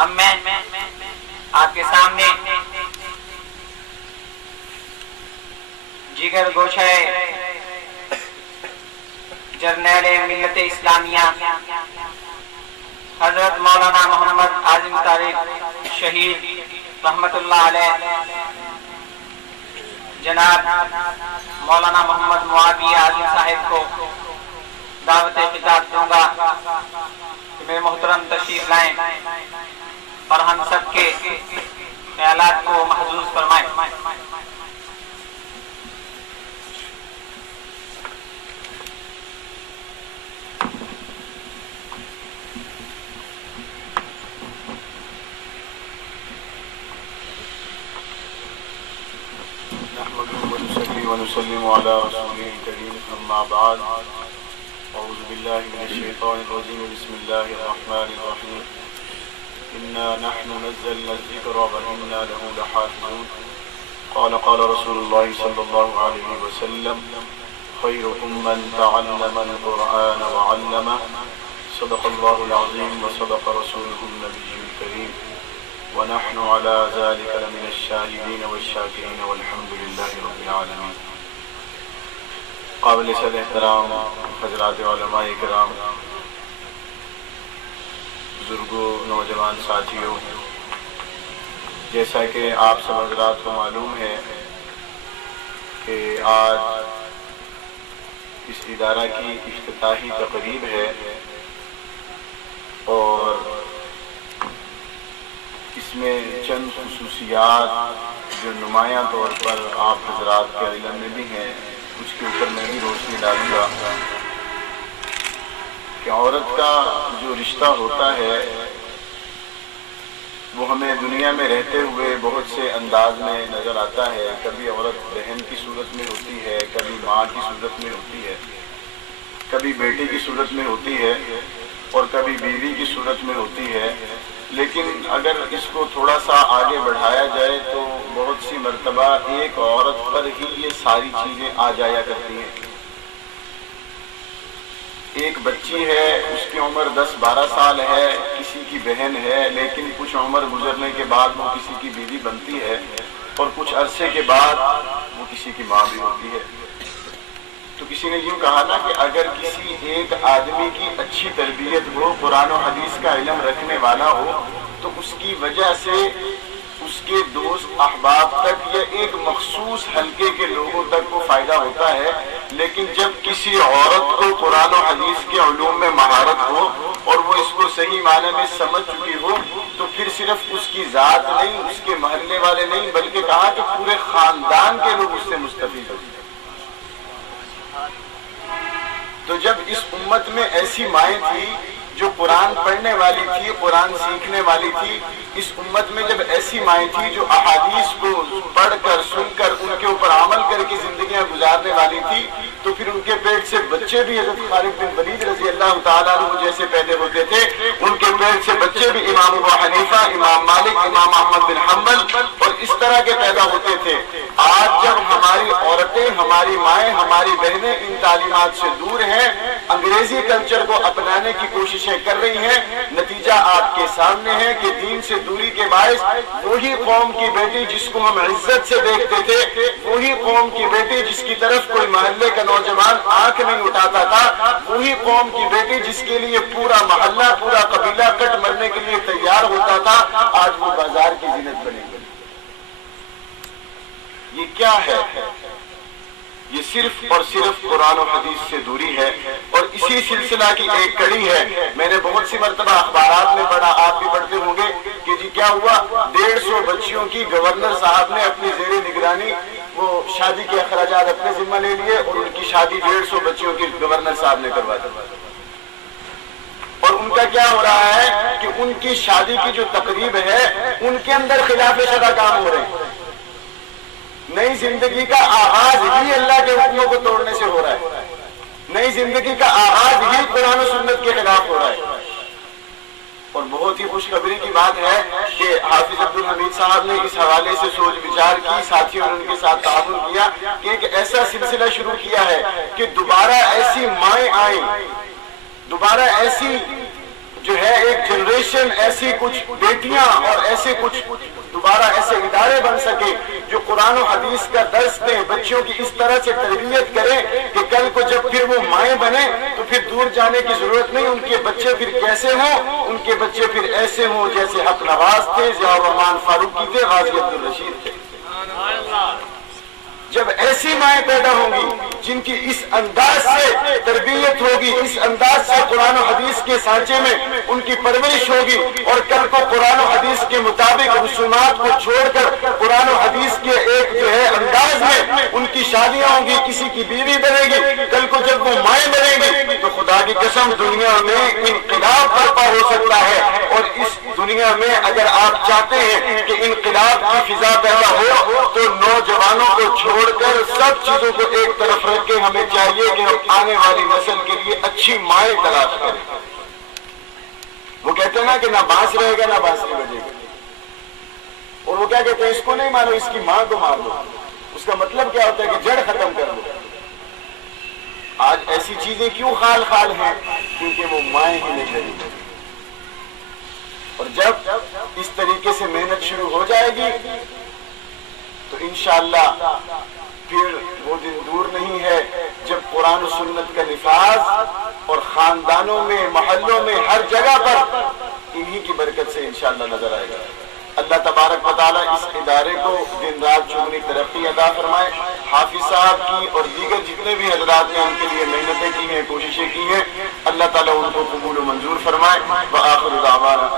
اب میں آپ کے سامنے جگر گوشہ جرنیل ملت اسلامیہ حضرت مولانا محمد اعظم طارق شہید رحمت اللہ علیہ جناب مولانا محمد معاویہ اعظم صاحب کو دعوت خطاب دوں گا کہ میرے محترم تشریف لائیں اور ہم سب کے خیالات کو محفوظ فرمائیں۔ ونسلم على رسوله الكريم أما بعد أعوذ بالله من الشيطان الرجيم بسم الله الرحمن الرحيم إنا نحن نزلنا الذكر وإنا له لحافظون قال رسول الله صلى الله عليه وسلم خيركم من تعلم القرآن وعلمه صدق الله العظيم وصدق رسوله النبي الكريم ونحن على ذلك لمن الشاهدين والشاكرين والحمد لله رب العالمين۔ قابل صد احترام حضرات علماء کرام، بزرگوں، نوجوان ساتھیوں، جیسا کہ آپ سب حضرات کو معلوم ہے کہ آج اس ادارہ کی افتتاحی تقریب ہے اور اس میں چند خصوصیات جو نمایاں طور پر آپ حضرات کے علم میں بھی ہیں، اس کے اوپر میں بھی روشنی ڈالوں گا کہ عورت کا جو رشتہ ہوتا ہے وہ ہمیں دنیا میں رہتے ہوئے بہت سے انداز میں نظر آتا ہے۔ کبھی عورت بہن کی صورت میں ہوتی ہے، کبھی ماں کی صورت میں ہوتی ہے، کبھی بیٹی کی صورت میں ہوتی ہے اور کبھی بیوی کی صورت میں ہوتی ہے۔ لیکن اگر اس کو تھوڑا سا آگے بڑھایا جائے تو بہت سی مرتبہ ایک عورت پر ہی یہ ساری چیزیں آ جایا کرتی ہیں۔ ایک بچی ہے، اس کی عمر 10-12 سال ہے، کسی کی بہن ہے، لیکن کچھ عمر گزرنے کے بعد وہ کسی کی بیوی بنتی ہے اور کچھ عرصے کے بعد وہ کسی کی ماں بھی ہوتی ہے۔ تو کسی نے یوں کہا نا کہ اگر کسی ایک آدمی کی اچھی تربیت ہو، قرآن و حدیث کا علم رکھنے والا ہو، تو اس کی وجہ سے اس کے دوست احباب تک یا ایک مخصوص حلقے کے لوگوں تک کو فائدہ ہوتا ہے۔ لیکن جب کسی عورت کو قرآن و حدیث کے علوم میں مہارت ہو اور وہ اس کو صحیح معنی میں سمجھ چکی ہو، تو پھر صرف اس کی ذات نہیں، اس کے محلے والے نہیں، بلکہ کہا کہ پورے خاندان کے لوگ اس سے مستفید ہوتے ہیں۔ تو جب اس امت میں ایسی مائیں تھی جو قرآن پڑھنے والی تھی، قرآن سیکھنے والی تھی، اس امت میں جب ایسی مائیں تھی جو احادیث کو پڑھ کر سن کر ان کے اوپر عمل کر کے زندگیاں گزارنے والی تھی، تو پھر ان کے پیٹ سے بچے بھی حضرت خالد بن ولید رضی اللہ تعالیٰ عنہ جیسے پیدا ہوتے تھے، ان کے پیٹ سے بچے بھی امام ابو حنیفہ، امام مالک، امام احمد بن حنبل اور اس طرح کے پیدا ہوتے تھے۔ آج جب ہماری عورتیں، ہماری مائیں، ہماری بہنیں ان تعلیمات سے دور ہیں، انگریزی کلچر کو اپنانے کی کوششیں کر رہی ہیں، نتیجہ آپ کے سامنے ہے کہ دین سے دوری کے باعث وہی قوم کی بیٹی جس کو ہم عزت سے دیکھتے تھے، وہی قوم کی بیٹی جس کی طرف کوئی محلے کا نوجوان آنکھ نہیں اٹھاتا تھا، وہی قوم کی بیٹی جس کے لیے پورا محلہ، پورا قبیلہ کٹ مرنے کے لیے تیار ہوتا تھا، آج وہ بازار کی زینت بنے گی۔ یہ کیا ہے؟ یہ صرف اور صرف قرآن و حدیث سے دوری ہے، اور اسی سلسلہ کی ایک کڑی ہے۔ میں نے بہت سی مرتبہ اخبارات میں پڑھا، آپ بھی پڑھتے ہوں گے کہ جی کیا ہوا، 150 بچیوں کی گورنر صاحب نے اپنی زیر نگرانی وہ شادی کے اخراجات اپنے ذمہ لے لیے اور ان کی شادی 150 بچیوں کی گورنر صاحب نے کروا دی۔ اور ان کا کیا ہو رہا ہے کہ ان کی شادی کی جو تقریب ہے ان کے اندر خلاف شرع کام ہو رہے ہیں۔ نئی زندگی کا آغاز ہی اللہ کے حکموں کو توڑنے سے ہو رہا ہے، نئی زندگی کا آغاز ہی قرآن و سنت کے خلاف ہو رہا ہے۔ اور بہت ہی خوشخبری کی بات ہے کہ حافظ عبدالحمید صاحب نے اس حوالے سے سوچ بچار کی، ساتھیوں نے ان کے ساتھ تعاون کیا کہ ایک ایسا سلسلہ شروع کیا ہے کہ دوبارہ ایسی مائیں آئیں، دوبارہ ایسی جو ہے ایک جنریشن ایسی کچھ بیٹیاں اور ایسے کچھ دوبارہ ایسے ادارے بن سکے جو قرآن و حدیث کا درس دیں، بچوں کی اس طرح سے تربیت کریں کہ کل کو جب پھر وہ مائیں بنے تو پھر دور جانے کی ضرورت نہیں، ان کے بچے پھر کیسے ہوں، ان کے بچے پھر ایسے ہوں جیسے حق نواز تھے، ضیاء الرحمن فاروقی تھے، غازی عبدالرشید تھے۔ جب ایسی مائیں پیدا ہوں گی جن کی اس انداز سے تربیت ہوگی، اس انداز سے قرآن و حدیث کے سانچے میں ان کی پرورش ہوگی، اور کل کو قرآن و حدیث کے مطابق رسومات کو چھوڑ کر قرآن و حدیث کے ایک جو ہے انداز میں ان کی شادیاں ہوں گی، کسی کی بیوی بنے گی، کل کو جب وہ مائیں بنے گی تو خدا کی قسم دنیا میں انقلاب برپا ہو سکتا ہے۔ اور اس دنیا میں اگر آپ چاہتے ہیں کہ انقلاب کی فضا پیدا ہو تو نوجوانوں کو چھوڑ کر سب چیزوں کو ایک طرف رکھ کے ہمیں چاہیے کہ ہم آنے والی نسل کے لیے اچھی مائیں تلاش کریں۔ وہ کہتے ہیں نا کہ نہ بانس رہے گا نہ بانسری بجے گا، اور وہ کیا کہتے ہیں، اس کو نہیں مارو اس کی ماں کو مار دو۔ اس کا مطلب کیا ہوتا ہے کہ جڑ ختم کر دو۔ آج ایسی چیزیں کیوں خال خال ہیں؟ کیونکہ وہ مائیں ہی نہیں لگی۔ اور جب اس طریقے سے محنت شروع ہو جائے گی تو انشاءاللہ پھر وہ دن دور نہیں ہے جب قرآن و سنت کا نفاذ اور خاندانوں میں، محلوں میں، ہر جگہ پر انہی کی برکت سے انشاءاللہ نظر آئے گا۔ اللہ تبارک و تعالیٰ اس ادارے کو دن رات چگنی ترقی عطا فرمائے۔ حافظ صاحب کی اور دیگر جتنے بھی حضرات نے ان کے لیے محنتیں کی ہیں، کوششیں کی ہیں، اللہ تعالیٰ ان کو قبول و منظور فرمائے۔ وآخر دعوانا